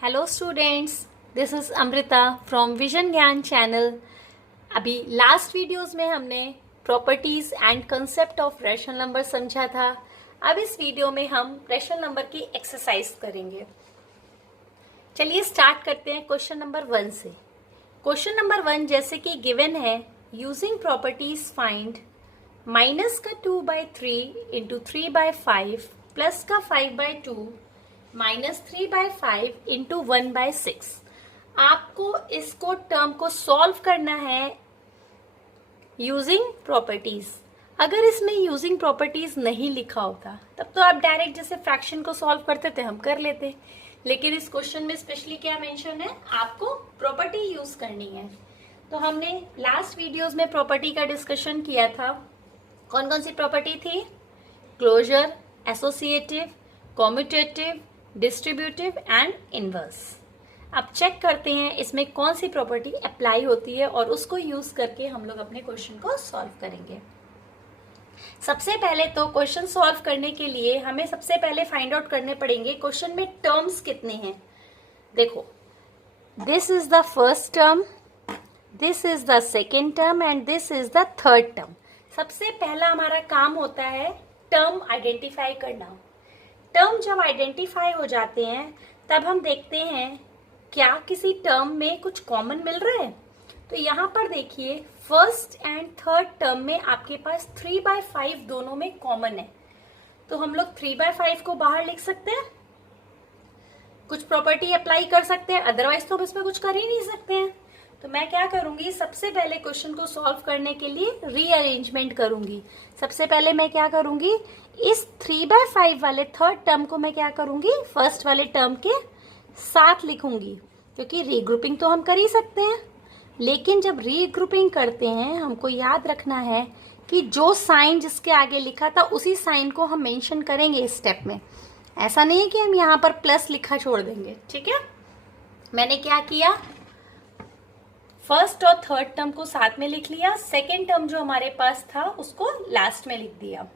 Hello students, this is Amrita from vision ज्ञान channel. अभी last videos में हमने properties and concept of rational number समझा था। अब इस वीडियो में हम रैशनल नंबर की एक्सरसाइज करेंगे। चलिए स्टार्ट करते हैं क्वेश्चन नंबर 1 से। क्वेश्चन नंबर 1 जैसे कि गिवन है, यूजिंग प्रॉपर्टीज फाइंड माइनस का 2/3 इंटू 3/5 प्लस का 5/2 माइनस 3/5 इंटू 1/6। आपको इसको टर्म को सॉल्व करना है यूजिंग प्रॉपर्टीज। अगर इसमें यूजिंग प्रॉपर्टीज नहीं लिखा होता तब तो आप डायरेक्ट जैसे फ्रैक्शन को सॉल्व करते थे हम कर लेते, लेकिन इस क्वेश्चन में स्पेशली क्या मेंशन है, आपको प्रॉपर्टी यूज करनी है। तो हमने लास्ट वीडियोस में प्रॉपर्टी का डिस्कशन किया था। कौन कौन सी प्रॉपर्टी थी? Closure, associative, commutative, distributive and inverse. अब चेक करते हैं इसमें कौन सी प्रॉपर्टी अप्लाई होती है और उसको यूज करके हम लोग अपने क्वेश्चन को सॉल्व करेंगे। सबसे पहले तो क्वेश्चन सॉल्व करने के लिए हमें सबसे पहले फाइंड आउट करने पड़ेंगे क्वेश्चन में टर्म्स कितने हैं। देखो, this is the first term, this is the second term and this is the third term. सबसे पहला हमारा काम होता है टर्म आइडेंटिफाई करना। टर्म जब आइडेंटिफाई हो जाते हैं तब हम देखते हैं क्या किसी टर्म में कुछ कॉमन मिल रहा है। तो यहाँ पर देखिए, फर्स्ट एंड थर्ड टर्म में आपके पास 3/5 दोनों में कॉमन है, तो हम लोग 3/5 को बाहर लिख सकते हैं, कुछ प्रॉपर्टी अप्लाई कर सकते हैं, अदरवाइज तो हम इसमें कुछ कर ही नहीं सकते हैं। तो मैं क्या करूंगी, सबसे पहले क्वेश्चन को सॉल्व करने के लिए रीअरेंजमेंट करूंगी। सबसे पहले मैं क्या करूंगी, इस 3/5 वाले थर्ड टर्म को मैं क्या करूंगी, फर्स्ट वाले टर्म के साथ लिखूंगी, क्योंकि रीग्रुपिंग तो हम कर ही सकते हैं। लेकिन जब रीग्रुपिंग करते हैं हमको याद रखना है कि जो साइन जिसके आगे लिखा था उसी साइन को हम मेंशन करेंगे इस स्टेप में। ऐसा नहीं है कि हम यहाँ पर प्लस लिखा छोड़ देंगे। ठीक है, मैंने क्या किया, फर्स्ट और थर्ड टर्म को साथ में लिख लिया, सेकेंड टर्म जो हमारे पास था उसको लास्ट में लिख दिया,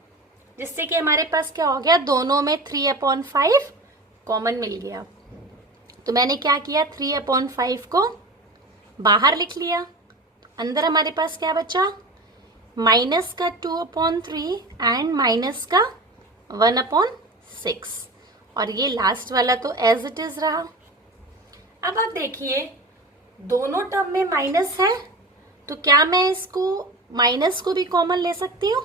जिससे कि हमारे पास क्या हो गया, दोनों में 3/5 कॉमन मिल गया। तो मैंने क्या किया, 3/5 को बाहर लिख लिया। अंदर हमारे पास क्या बचा, माइनस का 2/3 एंड माइनस का 1/6, और ये लास्ट वाला तो एज इट इज रहा। अब आप देखिए, दोनों टर्म में माइनस है, तो क्या मैं इसको माइनस को भी कॉमन ले सकती हूँ?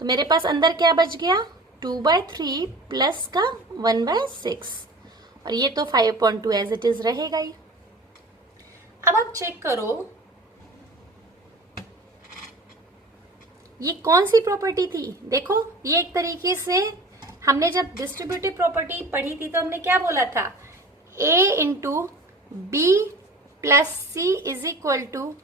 तो मेरे पास अंदर क्या बच गया, 2/3 प्लस का 1/6, और ये तो 5/2 एज इट इज रहेगा ही। अब आप चेक करो ये कौन सी प्रॉपर्टी थी। देखो, ये एक तरीके से हमने जब डिस्ट्रीब्यूटिव प्रॉपर्टी पढ़ी थी तो हमने क्या बोला था, a into B plus C is equal to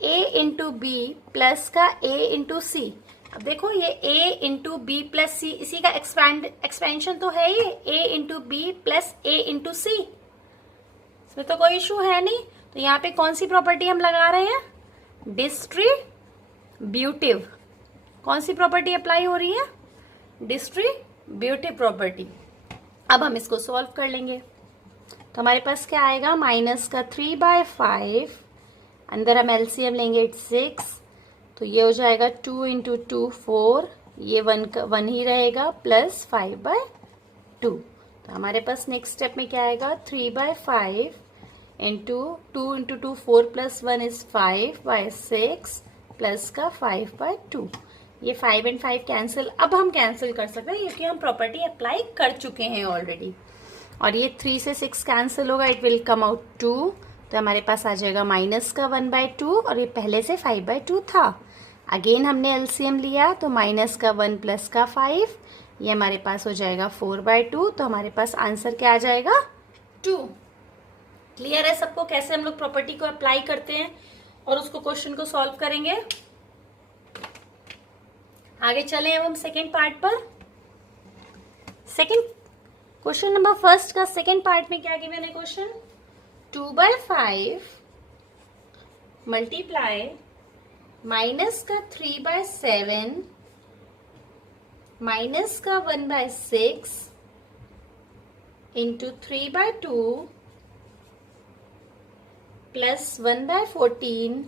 a into B plus का a इंटू सी। अब देखो, ये a into B plus C, इसी का एक्सपेंशन तो है ये, a into B plus a into C. इसमें तो कोई इशू है नहीं। तो यहाँ पे कौन सी प्रॉपर्टी हम लगा रहे हैं, डिस्ट्रीब्यूटिव। कौन सी प्रॉपर्टी अप्लाई हो रही है, डिस्ट्रीब्यूटिव प्रॉपर्टी। अब हम इसको सॉल्व कर लेंगे। तो हमारे पास क्या आएगा, माइनस का 3/5, अंदर हम एलसीएम लेंगे 6, तो ये हो जाएगा 2 इंटू 2 4, ये 1 ही रहेगा, प्लस 5/2। तो हमारे पास नेक्स्ट स्टेप में क्या आएगा, 3/5 into 2 into 2 4 plus 1 is 5/6 plus का 5/2। ये 5 एंड 5 कैंसिल, अब हम कैंसिल कर सकते हैं क्योंकि हम प्रॉपर्टी अप्लाई कर चुके हैं ऑलरेडी। और ये 3 से 6 कैंसिल होगा, इट विल कम आउट 2, तो हमारे पास आ जाएगा माइनस का 1/2, और ये पहले से 5/2 था। अगेन हमने एलसीएम लिया, तो माइनस का 1 प्लस का 5, ये हमारे पास हो जाएगा 4/2, तो हमारे पास आंसर क्या आ जाएगा, 2। क्लियर है सबको कैसे हम लोग प्रॉपर्टी को अप्लाई करते हैं और उसको क्वेश्चन को सॉल्व करेंगे। आगे चलें अब हम सेकेंड पार्ट पर। सेकेंड क्वेश्चन नंबर फर्स्ट का सेकेंड पार्ट में क्या गिवन है क्वेश्चन, 2/5 मल्टीप्लाई माइनस का 3/7 माइनस का 1/6 इंटू 3/2 प्लस 1/14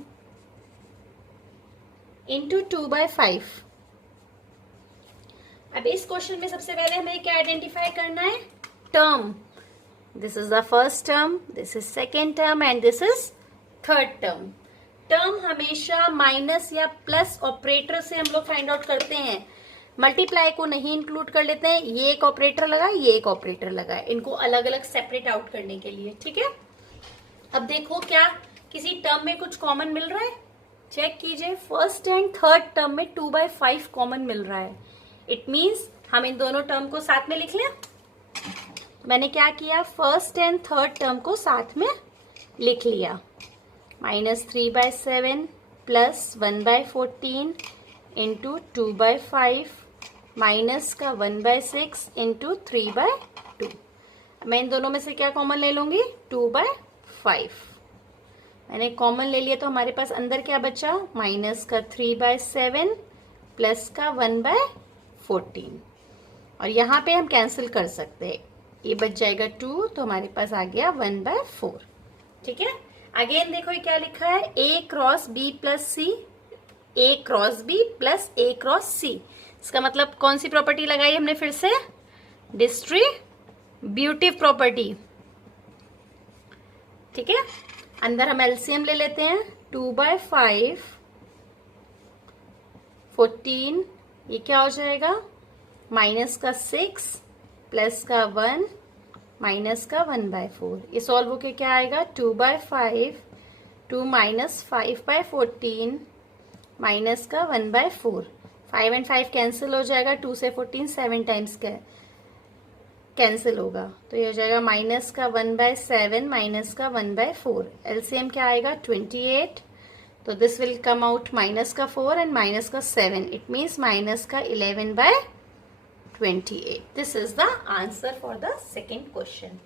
इंटू 2/5। अब इस क्वेश्चन में सबसे पहले हमें क्या आइडेंटिफाई करना है? Term. This is the first term, this is second term and this is third term. Term हमेशा माइनस या प्लस ऑपरेटर से हम लोग फाइंड आउट करते हैं, मल्टीप्लाई को नहीं इंक्लूड कर लेते हैं। ये एक ऑपरेटर लगा, ये एक ऑपरेटर लगा, इनको अलग अलग सेपरेट आउट करने के लिए, ठीक है। अब देखो क्या किसी टर्म में कुछ कॉमन मिल रहा है? चेक कीजिए, फर्स्ट एंड थर्ड टर्म में 2/5 कॉमन मिल रहा है। इट मीन्स हम इन दोनों टर्म को साथ में लिख लें। मैंने क्या किया, फर्स्ट एंड थर्ड टर्म को साथ में लिख लिया। -3/7 प्लस 1/14 इंटू 2/5 माइनस का 1/6 इंटू 3/2। मैं इन दोनों में से क्या कॉमन ले लूंगी? 2/5 मैंने कॉमन ले लिया, तो हमारे पास अंदर क्या बचा? माइनस का 3/7 प्लस का 1/14, और यहाँ पे हम कैंसिल कर सकते हैं, ये बच जाएगा 2, तो हमारे पास आ गया 1/4, ठीक है। अगेन देखो ये क्या लिखा है, A cross B plus C, A cross B plus A cross C। इसका मतलब कौन सी प्रॉपर्टी लगाई हमने फिर से? डिस्ट्रीब्यूटिव प्रॉपर्टी, ठीक है। अंदर हम एलसीएम ले लेते हैं, 2/5 14, ये क्या हो जाएगा? माइनस का 6 प्लस का 1 माइनस का 1/4। ये सॉल्व होके क्या आएगा? 2/5 2 माइनस 5/14 माइनस का 1/4। 5 एंड 5 कैंसिल हो जाएगा, 2 से 14 7 टाइम्स कैंसिल होगा, तो ये हो जाएगा माइनस का 1/7 माइनस का 1/4। एलसीएम क्या आएगा? 28, तो this will come out minus का 4 एंड माइनस का 7, इट मीन्स माइनस का 11/28। This is the answer for the second question.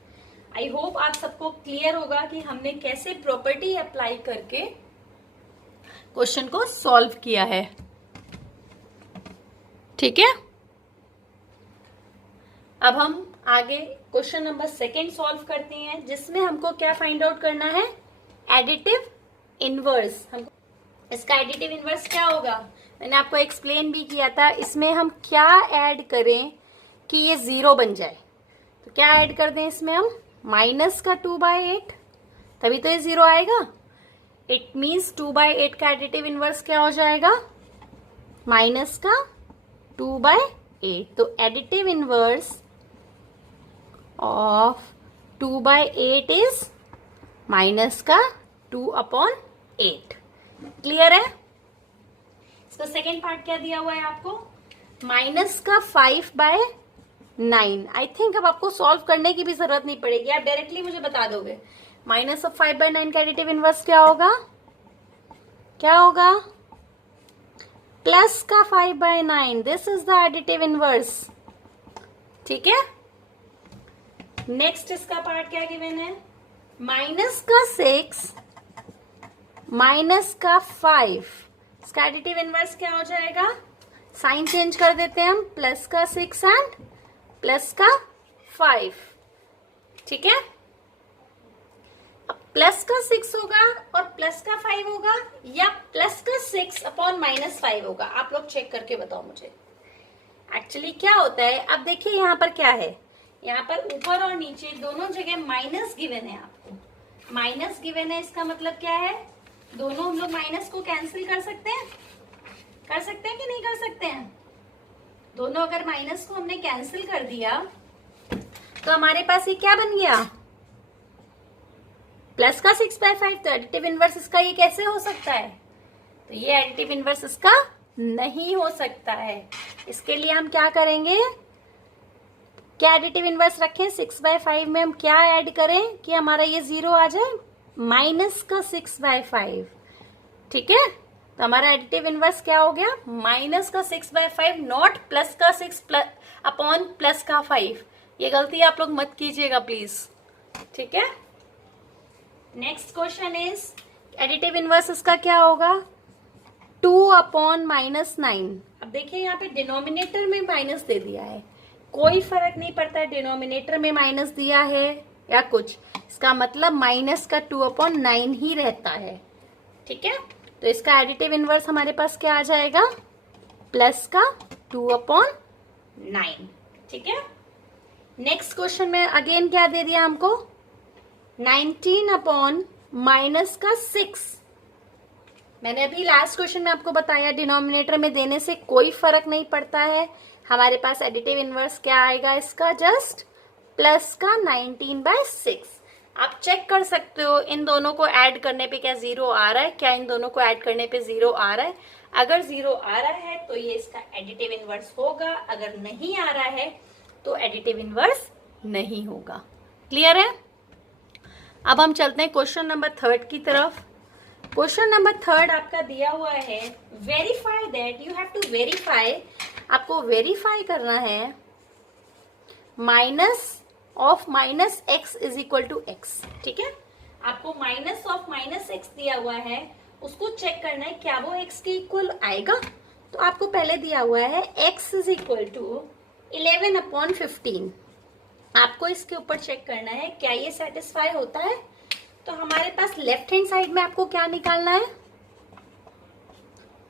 I hope आप सबको क्लियर होगा कि हमने कैसे प्रॉपर्टी अप्लाई करके क्वेश्चन को सॉल्व किया है, ठीक है। अब हम आगे क्वेश्चन नंबर सेकेंड सॉल्व करते हैं, जिसमें हमको क्या फाइंड आउट करना है? Additive inverse. हमको इसका एडिटिव इनवर्स क्या होगा? मैंने आपको एक्सप्लेन भी किया था, इसमें हम क्या ऐड करें कि ये 0 बन जाए। तो क्या ऐड कर दें इसमें हम? माइनस का 2/8, तभी तो ये 0 आएगा। इट मीन्स 2/8 का एडिटिव इनवर्स क्या हो जाएगा? माइनस का 2/8। तो additive inverse of 2/8 is minus का 2/8। क्लियर है? इसका सेकेंड पार्ट क्या दिया हुआ है आपको? माइनस का 5/9। आई थिंक अब आपको सॉल्व करने की भी जरूरत नहीं पड़ेगी, आप डायरेक्टली मुझे बता दोगे। माइनस ऑफ 5/9 का एडिटिव इनवर्स क्या होगा? क्या होगा? प्लस का 5/9। This is the additive inverse, ठीक है। नेक्स्ट इसका पार्ट क्या गिवन है? माइनस का 6 माइनस का 5, इसका एडिटिव इनवर्स क्या हो जाएगा? साइन चेंज कर देते हैं हम, प्लस का 6 एंड प्लस का 5, ठीक है। अब प्लस का 6 होगा और प्लस का 5 होगा, या प्लस का 6 अपॉन -5 होगा? आप लोग चेक करके बताओ मुझे। एक्चुअली क्या होता है, अब देखिए यहाँ पर क्या है, यहाँ पर ऊपर और नीचे दोनों जगह माइनस गिवन है। आपको माइनस गिवन है, इसका मतलब क्या है? दोनों हम लोग माइनस को कैंसिल कर सकते हैं, कर सकते हैं कि नहीं कर सकते हैं? दोनों अगर माइनस को हमने कैंसिल कर दिया तो हमारे पास ये क्या बन गया? प्लस का 6/5। तो एडिटिव इनवर्स इसका ये कैसे हो सकता है? तो ये एडिटिव इनवर्स इसका नहीं हो सकता है। इसके लिए हम क्या करेंगे? क्या एडिटिव इनवर्स रखें? 6/5 में हम क्या ऐड करें कि हमारा ये 0 आ जाए? माइनस का 6/5, ठीक है। तो हमारा एडिटिव इनवर्स क्या हो गया? माइनस का 6/5, नॉट प्लस का 6 अपॉन प्लस का 5। ये गलती आप लोग मत कीजिएगा प्लीज, ठीक है। Next question is, additive inverse इसका क्या होगा? 2/-9। अब देखिए यहाँ पे डिनोमिनेटर में माइनस दे दिया है, कोई फर्क नहीं पड़ता है डिनोमिनेटर में माइनस दिया है या कुछ, इसका मतलब माइनस का 2/9 ही रहता है। ठीक है, तो इसका एडिटिव इनवर्स हमारे पास क्या आ जाएगा, प्लस का 2/9। ठीक है, नेक्स्ट क्वेश्चन में अगेन क्या दे दिया हमको, 19/-6। मैंने अभी लास्ट क्वेश्चन में आपको बताया डिनोमिनेटर में देने से कोई फर्क नहीं पड़ता है, हमारे पास एडिटिव इनवर्स क्या आएगा इसका, जस्ट प्लस का 19/6। आप चेक कर सकते हो इन दोनों को ऐड करने पे क्या जीरो आ रहा है, क्या इन दोनों को ऐड करने पे जीरो आ रहा है। अगर जीरो आ रहा है तो ये इसका एडिटिव इनवर्स होगा, अगर नहीं आ रहा है तो एडिटिव इनवर्स नहीं होगा। क्लियर है। अब हम चलते हैं क्वेश्चन नंबर 3 की तरफ। क्वेश्चन नंबर 3 आपका दिया हुआ है, verify that, you have to verify, आपको वेरीफाई करना है minus of -x is equal to x। ठीक है, आपको माइनस ऑफ -x दिया हुआ है, उसको चेक करना है क्या वो x के इक्वल आएगा। तो आपको पहले दिया हुआ है x इज इक्वल टू 11/15, आपको इसके ऊपर चेक करना है क्या ये सेटिस्फाई होता है। तो हमारे पास लेफ्ट हैंड साइड में आपको क्या निकालना है,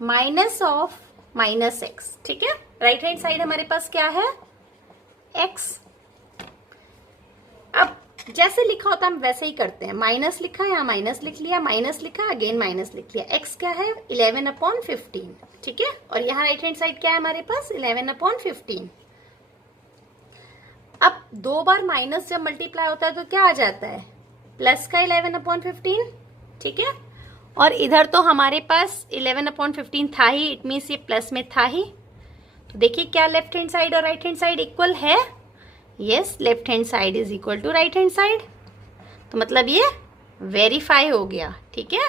माइनस ऑफ -x। ठीक है, राइट हैंड साइड हमारे पास क्या है, x। अब जैसे लिखा होता हम वैसे ही करते हैं, माइनस लिखा है, यहाँ माइनस लिख लिया, माइनस लिखा अगेन माइनस लिख लिया, x क्या है 11/15। ठीक है, और यहाँ राइट हैंड साइड क्या है हमारे पास 11/15। अब 2 बार माइनस जब मल्टीप्लाई होता है तो क्या आ जाता है, प्लस का 11/15। ठीक है, और इधर तो हमारे पास 11/15 था ही, इट मीन्स ये प्लस में था ही। तो देखिए क्या लेफ्ट हैंड साइड और राइट हैंड साइड इक्वल है, yes, left hand side is equal to right hand side. तो मतलब ये वेरीफाई हो गया। ठीक है,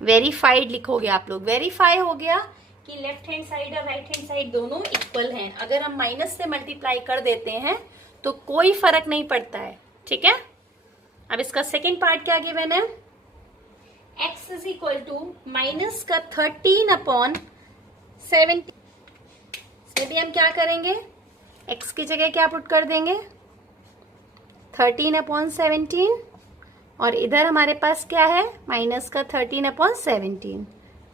वेरीफाइड लिखोगे आप लोग, वेरीफाई हो गया कि लेफ्ट हैंड साइड और राइट हैंड साइड दोनों इक्वल हैं। अगर हम माइनस से मल्टीप्लाई कर देते हैं तो कोई फर्क नहीं पड़ता है। ठीक है, अब इसका सेकेंड पार्ट क्या गिवन है, x is equal to minus का 13/17। इसमें भी हम क्या करेंगे, x की जगह क्या पुट कर देंगे 13/17, और इधर हमारे पास क्या है माइनस का 13/17।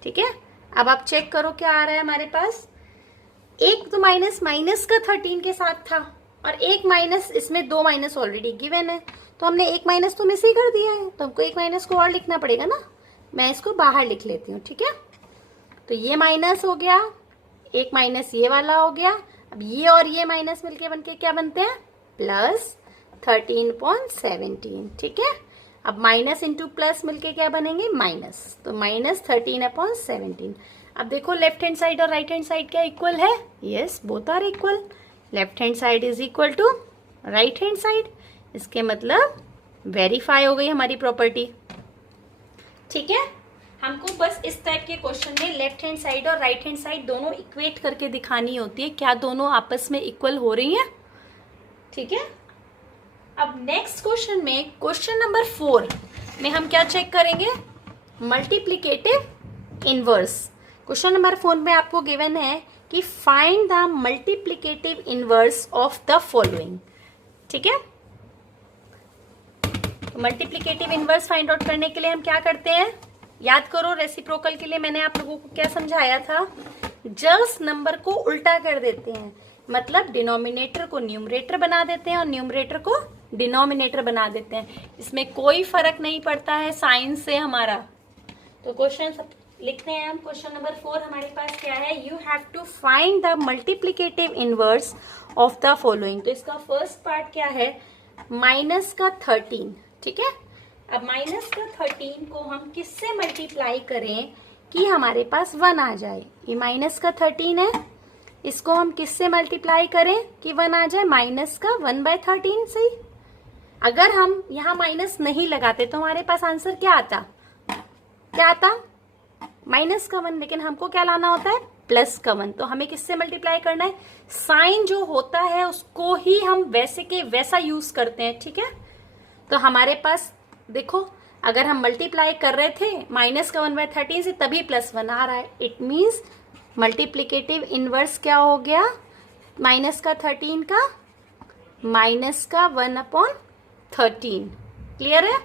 ठीक है, अब आप चेक करो क्या आ रहा है हमारे पास, एक तो माइनस का 13 के साथ था और एक माइनस, इसमें 2 माइनस ऑलरेडी गिवन है, तो हमने एक माइनस तो मिस ही कर दिया है, तो हमको एक माइनस को और लिखना पड़ेगा ना। मैं इसको बाहर लिख लेती हूँ। ठीक है, तो ये माइनस हो गया, एक माइनस ये वाला हो गया, अब ये और ये माइनस मिलके बनके क्या बनते हैं, प्लस 13/17। ठीक है, अब माइनस इंटू प्लस मिलके क्या बनेंगे, माइनस, तो माइनस 13/17। अब देखो लेफ्ट हैंड साइड और राइट हैंड साइड क्या इक्वल है, yes, both are equal, left hand side is equal to right hand side. इसके मतलब वेरीफाई हो गई हमारी प्रॉपर्टी। ठीक है, हमको बस इस टाइप के क्वेश्चन में लेफ्ट हैंड साइड और राइट हैंड साइड दोनों इक्वेट करके दिखानी होती है, क्या दोनों आपस में इक्वल हो रही हैं। ठीक है, अब नेक्स्ट क्वेश्चन में, क्वेश्चन नंबर 4 में हम क्या चेक करेंगे, मल्टीप्लिकेटिव इनवर्स। क्वेश्चन नंबर 4 में आपको गिवन है कि find the multiplicative inverse of the following. ठीक है, मल्टीप्लिकेटिव इनवर्स फाइंड आउट करने के लिए हम क्या करते हैं, याद करो रेसिप्रोकल के लिए मैंने आप लोगों को क्या समझाया था, जस्ट नंबर को उल्टा कर देते हैं, मतलब डिनोमिनेटर को न्यूमरेटर बना देते हैं और न्यूमरेटर को डिनोमिनेटर बना देते हैं। इसमें कोई फर्क नहीं पड़ता है साइन से हमारा। तो क्वेश्चन लिखते हैं हम, क्वेश्चन नंबर 4 हमारे पास क्या है, you have to find the multiplicative inverse of the following. तो इसका फर्स्ट पार्ट क्या है, माइनस का 13। ठीक है, अब माइनस का 13 को हम किससे मल्टीप्लाई करें कि हमारे पास 1 आ जाए। ये माइनस का 13 है, इसको हम किससे मल्टीप्लाई करें कि 1 आ जाए, माइनस का 1/13 से। अगर हम यहाँ माइनस नहीं लगाते तो हमारे पास आंसर क्या आता, माइनस का 1, लेकिन हमको क्या लाना होता है, प्लस का 1। तो हमें किससे मल्टीप्लाई करना है, साइन जो होता है उसको ही हम वैसे के वैसा यूज करते हैं। ठीक है, तो हमारे पास देखो, अगर हम मल्टीप्लाई कर रहे थे माइनस का 1/13 से, तभी +1 आ रहा है, इट मीन्स मल्टीप्लिकेटिव इनवर्स क्या हो गया, माइनस का 13 का माइनस का 1/13। क्लियर है?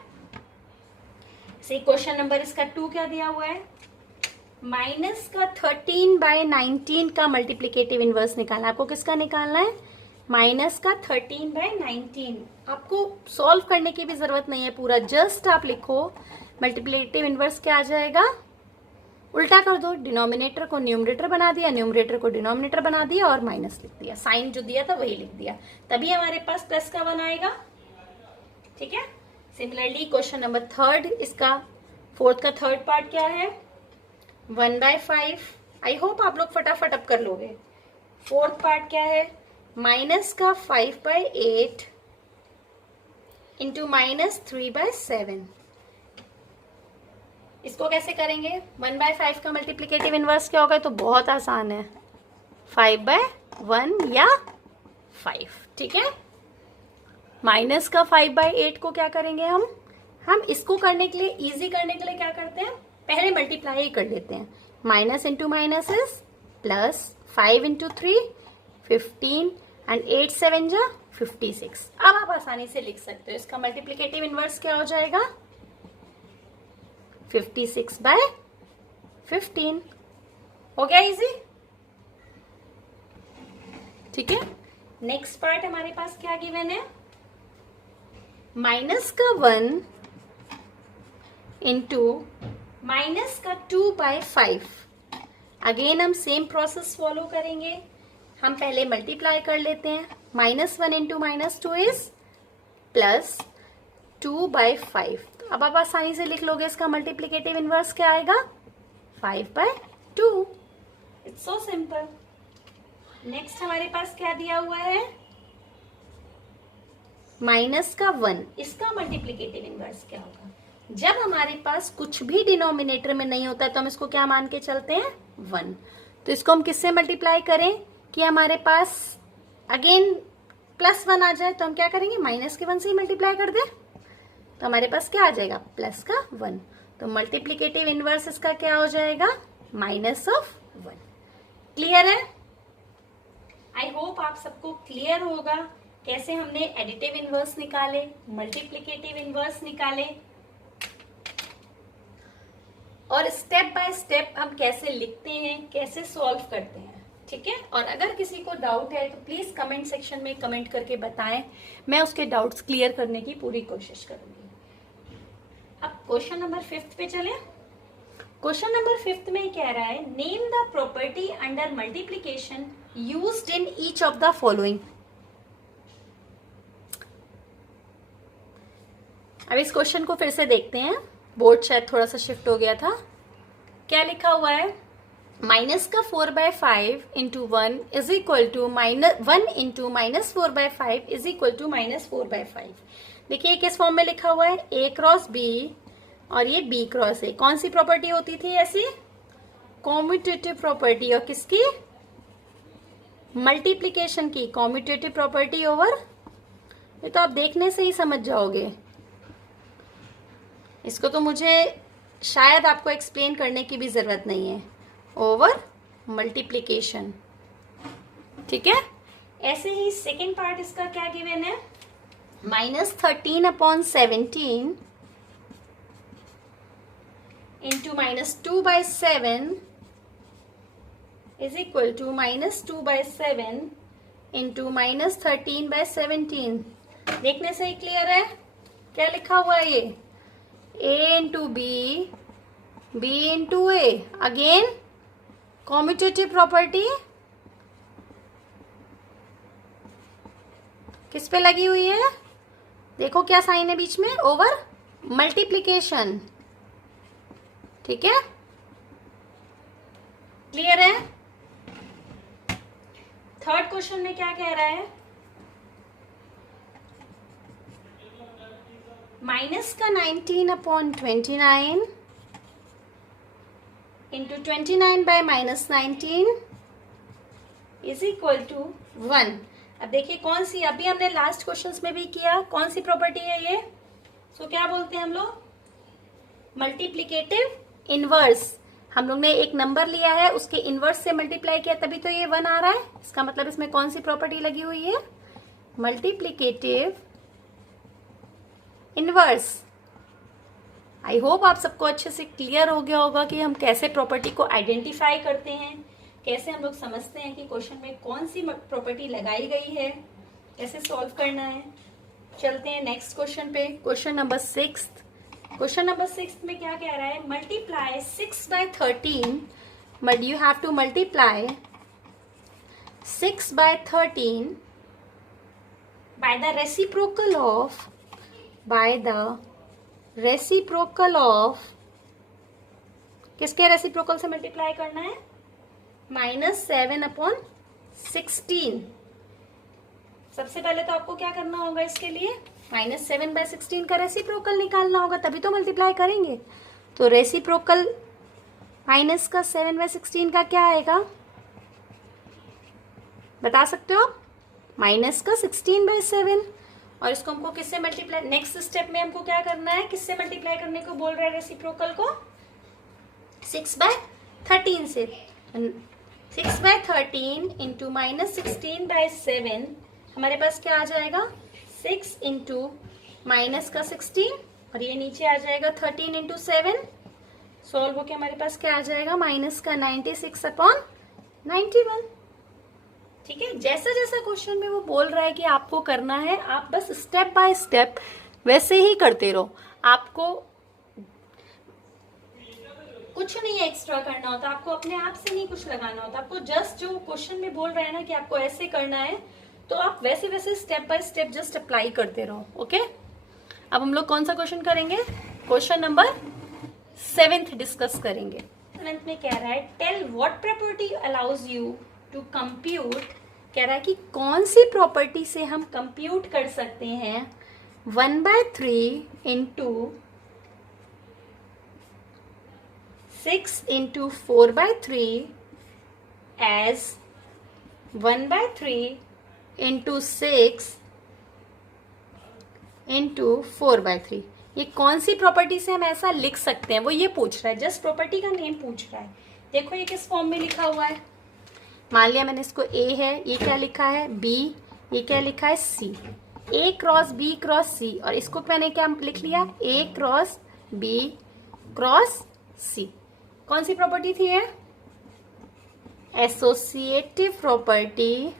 से क्वेश्चन नंबर इसका 2 क्या दिया हुआ है, माइनस का 13/19 का मल्टीप्लीकेटिव इनवर्स निकालना। आपको किसका निकालना है, माइनस का 13/19। आपको सॉल्व करने की भी जरूरत नहीं है पूरा, जस्ट आप लिखो मल्टीप्लीकेटिव इनवर्स क्या आ जाएगा, उल्टा कर दो, डिनोमिनेटर को न्यूमरेटर बना दिया, न्यूमरेटर को डिनोमिनेटर बना दिया और माइनस लिख दिया, साइन जो दिया था वही लिख दिया, तभी हमारे पास प्लस का 1 आएगा। ठीक है। सिमिलरली क्वेश्चन नंबर 3, इसका 4th का 3rd पार्ट क्या है, 1/5। आई होप आप लोग फटाफट अब कर लोगे। 4th पार्ट क्या है, माइनस का 5/8 इंटू माइनस 3/7। इसको कैसे करेंगे, 1/5 का मल्टीप्लीकेटिव इनवर्स क्या होगा, तो बहुत आसान है, 5/1 या 5। ठीक है। माइनस का 5/8 को क्या करेंगे हम इसको करने के लिए, इजी करने के लिए क्या करते हैं, पहले मल्टीप्लाई ही कर लेते हैं। Minus into minus is plus, 5 into 3 15 and 8 7 जा 56। अब आप आसानी से लिख सकते हो, इसका मल्टीप्लीकेटिव इनवर्स क्या हो जाएगा, 56/15। हो गया इजी। ठीक है। नेक्स्ट पार्ट हमारे पास क्या गिवन है, माइनस का 1 इंटू माइनस का 2/5। अगेन हम सेम प्रोसेस फॉलो करेंगे, हम पहले मल्टीप्लाई कर लेते हैं। -1 इंटू -2 इज प्लस 2/5। अब आप आसानी से लिख लोगे, इसका मल्टीप्लीकेटिव इनवर्स क्या आएगा, 5/2। It's so simple. नेक्स्ट हमारे पास क्या दिया हुआ है, माइनस का 1, इसका मल्टीप्लीकेटिव इनवर्स क्या होगा, जब हमारे पास कुछ भी डिनोमिनेटर में नहीं होता तो हम इसको क्या मान के चलते हैं, 1। तो इसको हम किससे मल्टीप्लाई करें कि हमारे पास अगेन +1 आ जाए, तो हम क्या करेंगे, माइनस के 1 से ही मल्टीप्लाई कर दें, तो हमारे पास क्या आ जाएगा, प्लस का 1। तो मल्टीप्लीकेटिव इनवर्स इसका क्या हो जाएगा, -1। क्लियर है? आई होप आप सबको क्लियर होगा कैसे हमने एडिटिव इनवर्स निकाले, मल्टीप्लीकेटिव इनवर्स निकाले, और स्टेप बाय स्टेप हम कैसे लिखते हैं, कैसे सॉल्व करते हैं। ठीक है। और अगर किसी को डाउट है तो प्लीज कमेंट सेक्शन में कमेंट करके बताएं, मैं उसके डाउट्स क्लियर करने की पूरी कोशिश करूंगी। अब क्वेश्चन नंबर 5 पे चले। क्वेश्चन नंबर 5 में कह रहा है, name the property under multiplication used in each of the following. अब इस क्वेश्चन को फिर से देखते हैं, बोर्ड शायद थोड़ा सा शिफ्ट हो गया था। क्या लिखा हुआ है, माइनस का 4/5 into 1 is equal to -1 into -4/5 is equal to -4/5। देखिए किस फॉर्म में लिखा हुआ है, A क्रॉस B और ये B क्रॉस A। कौन सी प्रॉपर्टी होती थी ऐसी, कॉम्यूटेटिव प्रॉपर्टी, और किसकी, मल्टीप्लीकेशन की, कॉम्यूटेटिव प्रॉपर्टी ओवर, ये तो आप देखने से ही समझ जाओगे, इसको तो मुझे शायद आपको एक्सप्लेन करने की भी जरूरत नहीं है, ओवर मल्टीप्लीकेशन। ठीक है। ऐसे ही सेकेंड पार्ट इसका क्या गिवन है, -13/17 into -2/7 is equal to -2/7 into -13/17। देखने से ही क्लियर है क्या लिखा हुआ है, ये A into B, B into A, again commutative property किस पे लगी हुई है, देखो क्या साइन है बीच में, ओवर मल्टीप्लीकेशन। ठीक है। क्लियर है? थर्ड क्वेश्चन में क्या कह रहा है, माइनस का 19/29 इंटू 29/-19 इज इक्वल टू 1। अब देखिए कौन सी, अभी हमने लास्ट क्वेश्चंस में भी किया, कौन सी प्रॉपर्टी है ये, सो क्या बोलते हैं हम लोग, मल्टीप्लीकेटिव इनवर्स। हम लोग ने एक नंबर लिया है, उसके इनवर्स से मल्टीप्लाई किया, तभी तो ये 1 आ रहा है। इसका मतलब इसमें कौन सी प्रॉपर्टी लगी हुई है, मल्टीप्लिकेटिव इनवर्स। आई होप आप सबको अच्छे से क्लियर हो गया होगा कि हम कैसे प्रॉपर्टी को आइडेंटिफाई करते हैं, कैसे हम लोग समझते हैं कि क्वेश्चन में कौन सी प्रॉपर्टी लगाई गई है, कैसे सॉल्व करना है। चलते हैं नेक्स्ट क्वेश्चन पे, क्वेश्चन नंबर 6। क्वेश्चन नंबर 6 में क्या कह रहा है, multiply 6 by 13, but you have to multiply 6 by 13 by the reciprocal of किसके रेसिप्रोकल से मल्टीप्लाई करना है, -7/16। सबसे पहले तो आपको क्या करना होगा, इसके लिए -7/16 का रेसिप्रोकल निकालना होगा, तभी तो मल्टीप्लाई करेंगे। तो रेसिप्रोकल माइनस का 7/16 का क्या आएगा, बता सकते हो आप? माइनस का 16/7। और इसको हमको किससे मल्टीप्लाई, नेक्स्ट स्टेप में हमको क्या करना है, किससे मल्टीप्लाई करने को बोल रहा है रेसिप्रोकल को, 6/13 से। 6/13 इंटू -16/7 हमारे पास क्या आ जाएगा, 6 इंटू माइनस का 16, और ये नीचे आ जाएगा 13 इंटू 7। सॉल्व होके हमारे पास क्या आ जाएगा, माइनस का 96/91। ठीक है, जैसा जैसा क्वेश्चन में वो बोल रहा है कि आपको करना है, आप बस स्टेप बाय स्टेप वैसे ही करते रहो। आपको कुछ नहीं एक्स्ट्रा करना होता, आपको अपने आप से नहीं कुछ लगाना होता, आपको जस्ट जो क्वेश्चन में बोल रहा है ना कि आपको ऐसे करना है, तो आप वैसे वैसे step by step just apply करते रहो। ओके, अब हम लोग कौन सा क्वेश्चन करेंगे, क्वेश्चन नंबर 7 डिस्कस करेंगे। 7 में कह रहा है, tell what property allows you to compute, कह रहा है कि कौन सी प्रॉपर्टी से हम कंप्यूट कर सकते हैं 1/3 into 6 into 4/3 as 1/3 into 6 into 4/3। ये कौन सी प्रॉपर्टी से हम ऐसा लिख सकते हैं, वो ये पूछ रहा है, जस्ट प्रॉपर्टी का नेम पूछ रहा है। देखो ये किस फॉर्म में लिखा हुआ है, मान लिया मैंने इसको ए है, ये क्या लिखा है बी, ये क्या लिखा है सी, ए क्रॉस बी क्रॉस सी, और इसको मैंने क्या लिख लिया, ए क्रॉस बी क्रॉस सी। कौन सी प्रॉपर्टी थी ये, एसोसिएटिव प्रॉपर्टी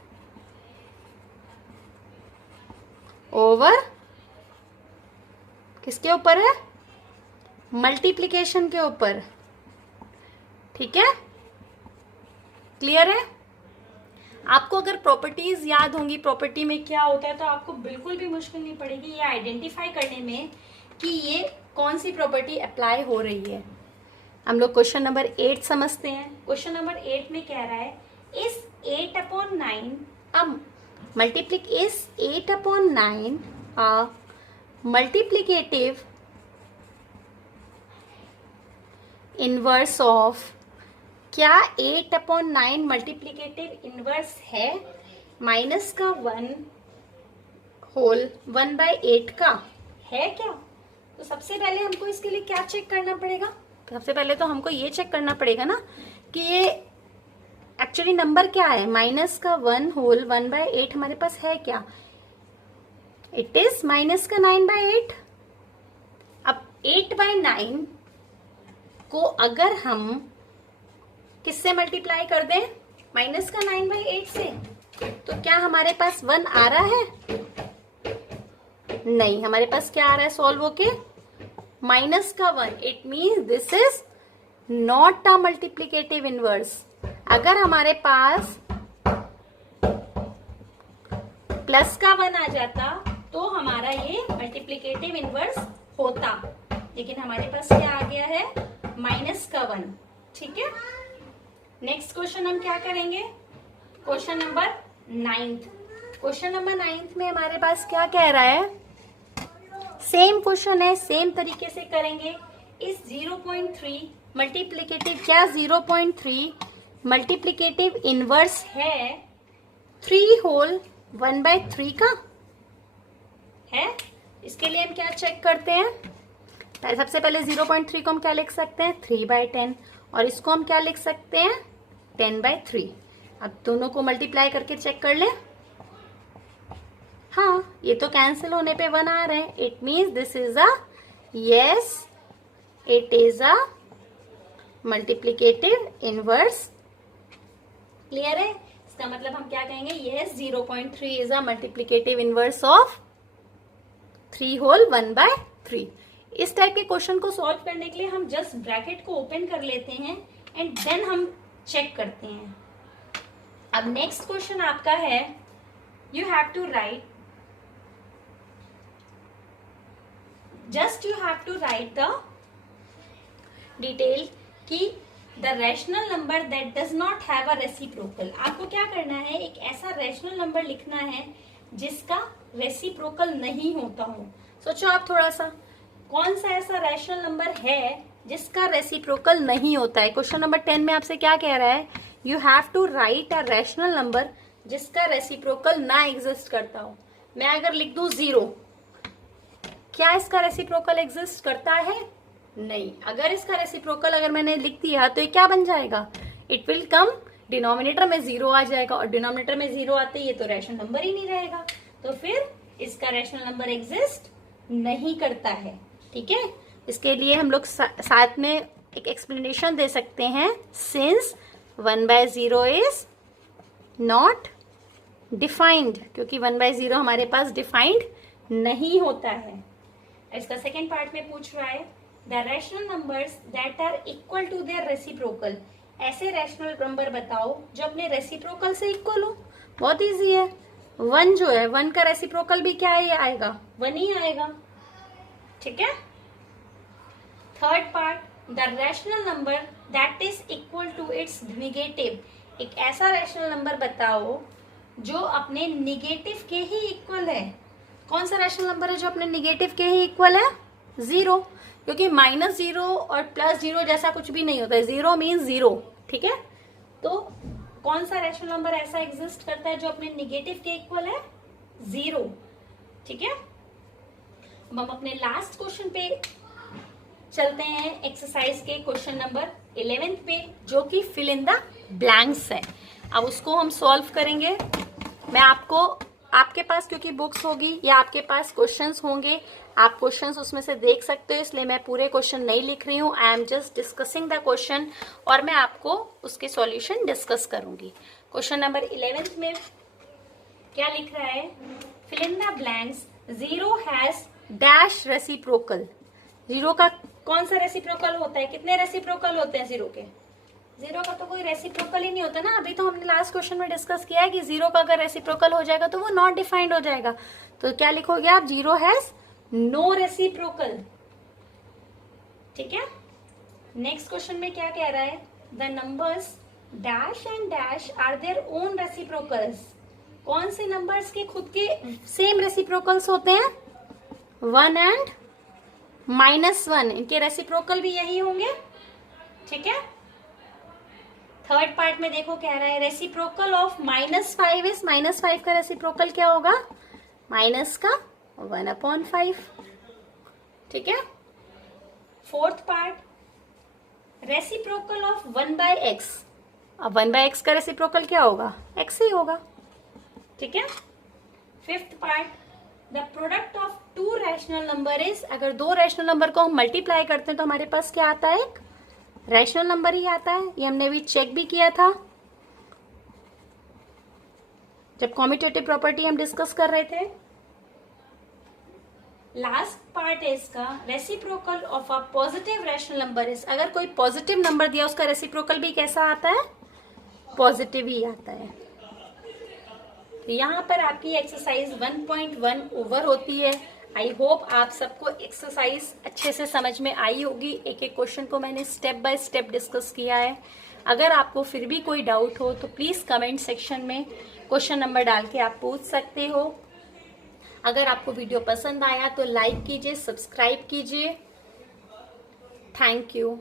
ओवर किसके ऊपर है, मल्टीप्लिकेशन के ऊपर। ठीक है, क्लियर है? आपको अगर प्रॉपर्टीज याद होंगी, प्रॉपर्टी में क्या होता है, तो आपको बिल्कुल भी मुश्किल नहीं पड़ेगी ये आइडेंटिफाई करने में कि ये कौन सी प्रॉपर्टी अप्लाई हो रही है। हम लोग क्वेश्चन नंबर 8 समझते हैं। क्वेश्चन नंबर 8 में कह रहा है, इस 8/9 अब मल्टीप्लिक इस 8/9 मल्टीप्लिकेटिव इनवर्स ऑफ, क्या 8/9 मल्टीप्लिकेटिव इनवर्स है माइनस का 1 होल 1/8 का, है क्या? तो सबसे पहले हमको इसके लिए क्या चेक करना पड़ेगा, सबसे पहले तो हमको ये चेक करना पड़ेगा ना कि ये एक्चुअली नंबर क्या है, माइनस का 1 होल 1/8 हमारे पास है क्या, इट इज माइनस का 9/8। अब 8/9 को अगर हम किससे मल्टीप्लाई कर दें, माइनस का 9/8 से, तो क्या हमारे पास 1 आ रहा है, नहीं, हमारे पास क्या आ रहा है सॉल्व होके, माइनस का 1। It means this is not a multiplicative inverse. अगर हमारे पास प्लस का 1 आ जाता तो हमारा ये मल्टीप्लिकेटिव इनवर्स होता, लेकिन हमारे पास क्या आ गया है, माइनस का 1। ठीक है, नेक्स्ट क्वेश्चन हम क्या करेंगे, क्वेश्चन नंबर 9। क्वेश्चन नंबर 9 में हमारे पास क्या कह रहा है, सेम क्वेश्चन है, सेम तरीके से करेंगे। इस 0.3 मल्टीप्लिकेटिव, क्या 0.3 मल्टीप्लिकेटिव इनवर्स है 3 होल 1/3 का है। इसके लिए हम क्या चेक करते हैं, सबसे पहले 0.3 को हम क्या लिख सकते हैं, 3/10, और इसको हम क्या लिख सकते हैं, 10/3। अब दोनों को मल्टीप्लाई करके चेक कर ले। हाँ, ये तो कैंसिल होने पे 1 आ रहा है. It means this is a yes, it is a multiplicative inverse. Clear है? इसका मतलब हम क्या कहेंगे? Yes, 0.3 is a multiplicative inverse of 3 whole 1/3. इस टाइप के क्वेश्चन को सॉल्व करने के लिए हम जस्ट ब्रैकेट को ओपन कर लेते हैं एंड देन हम चेक करते हैं. अब नेक्स्ट क्वेश्चन आपका है, you have to write, just you have to write the detail कि the rational number that does not have a reciprocal. आपको क्या करना है? एक ऐसा रैशनल नंबर लिखना है जिसका रेसिप्रोकल नहीं होता हो. सोचो आप थोड़ा सा, कौन सा ऐसा रैशनल नंबर है जिसका रेसिप्रोकल नहीं होता है. क्वेश्चन नंबर 10 में आपसे क्या कह रहा है? You have to write a rational number जिसका रेसिप्रोकल ना एग्जिस्ट करता हो. मैं अगर लिख दूं 0, क्या इसका रेसिप्रोकल एग्जिस्ट करता है? नहीं. अगर इसका रेसिप्रोकल अगर मैंने लिख दिया तो ये क्या बन जाएगा? इट विल कम, डिनोमिनेटर में 0 आ जाएगा, और डिनोमिनेटर में 0 आते ही ये तो रैशनल नंबर ही नहीं रहेगा. तो फिर इसका रैशनल नंबर एग्जिस्ट नहीं करता है. ठीक है, इसके लिए हम लोग साथ में एक एक्सप्लेनेशन दे सकते हैं. सिंस 1/0 इज नॉट डिफाइंड, क्योंकि 1/0 हमारे पास डिफाइंड नहीं होता है. इसका सेकेंड पार्ट में पूछ रहा है, the rational numbers that are equal to their reciprocal. ऐसे रैशनल नंबर बताओ जो अपने रेसिप्रोकल से इक्वल हो. बहुत इजी है. 1 जो है, 1 का रेसिप्रोकल भी क्या है? आएगा 1 ही आएगा. ठीक है. Third part, the rational number that is equal to its negative. एक ऐसा रैशनल नंबर बताओ जो अपने निगेटिव के ही इक्वल है. कौन सा रैशनल नंबर है जो अपने निगेटिव के ही इक्वल है? 0, क्योंकि -0 और +0 जैसा कुछ भी नहीं होता है. 0 मीन्स 0. ठीक है. तो कौन सा रैशनल नंबर ऐसा एग्जिस्ट करता है जो अपने निगेटिव के इक्वल है? 0. ठीक है. अब हम अपने लास्ट क्वेश्चन पे चलते हैं, एक्सरसाइज के क्वेश्चन नंबर 11 पे, जो कि फिल इन द ब्लैंक्स है. अब उसको हम सॉल्व करेंगे. मैं आपके पास क्योंकि बुक्स होगी या आपके पास क्वेश्चंस होंगे, आप क्वेश्चंस उसमें से देख सकते हो, इसलिए मैं पूरे क्वेश्चन नहीं लिख रही हूँ. I am just discussing the question और मैं आपको उसके सॉल्यूशन डिस्कस करूंगी. क्वेश्चन नंबर 11 में क्या लिख रहा है? Fill in the blanks. 0 has dash reciprocal. 0 का कौन सा रेसिप्रोकल होता है? कितने रेसिप्रोकल होते हैं 0 के? 0 का तो कोई रेसिप्रोकल ही नहीं होता ना. अभी तो हमने लास्ट क्वेश्चन में डिस्कस किया है कि 0 का अगर रेसिप्रोकल हो जाएगा तो वो नॉट डिफाइंड हो जाएगा. तो क्या लिखोगे आप? 0 हैज नो रेसिप्रोकल. ठीक है. नेक्स्ट क्वेश्चन में क्या कह रहा है? The numbers dash and dash are their own reciprocals. कौन से नंबर्स के खुद के सेम रेसिप्रोकल्स होते हैं? 1 एंड -1. इनके रेसिप्रोकल भी यही होंगे. ठीक है. थर्ड पार्ट में देखो क्या रहा है? रेसिप्रोकल ऑफ -5 इज, -5 का रेसिप्रोकल क्या होगा? माइनस का 1/5. ठीक है. Fourth part, reciprocal of 1/x. अब 1/x का रेसिप्रोकल क्या होगा? x ही होगा. ठीक है. Fifth part, the product of 2 rational number is. अगर 2 रैशनल नंबर को हम मल्टीप्लाई करते हैं तो हमारे पास क्या आता है? एक रैशनल नंबर ही आता है. ये हमने भी चेक भी किया था जब कॉम्यूटेटिव प्रॉपर्टी हम डिस्कस कर रहे थे. लास्ट पार्ट है इसका, reciprocal of a positive rational number is. अगर कोई पॉजिटिव नंबर दिया उसका रेसिप्रोकल भी कैसा आता है? पॉजिटिव ही आता है. तो यहाँ पर आपकी एक्सरसाइज 1.1 ओवर होती है. आई होप आप सबको एक्सरसाइज अच्छे से समझ में आई होगी. एक एक क्वेश्चन को मैंने स्टेप बाय स्टेप डिस्कस किया है. अगर आपको फिर भी कोई डाउट हो तो प्लीज कमेंट सेक्शन में क्वेश्चन नंबर डाल के आप पूछ सकते हो. अगर आपको वीडियो पसंद आया तो लाइक कीजिए, सब्सक्राइब कीजिए. Thank you.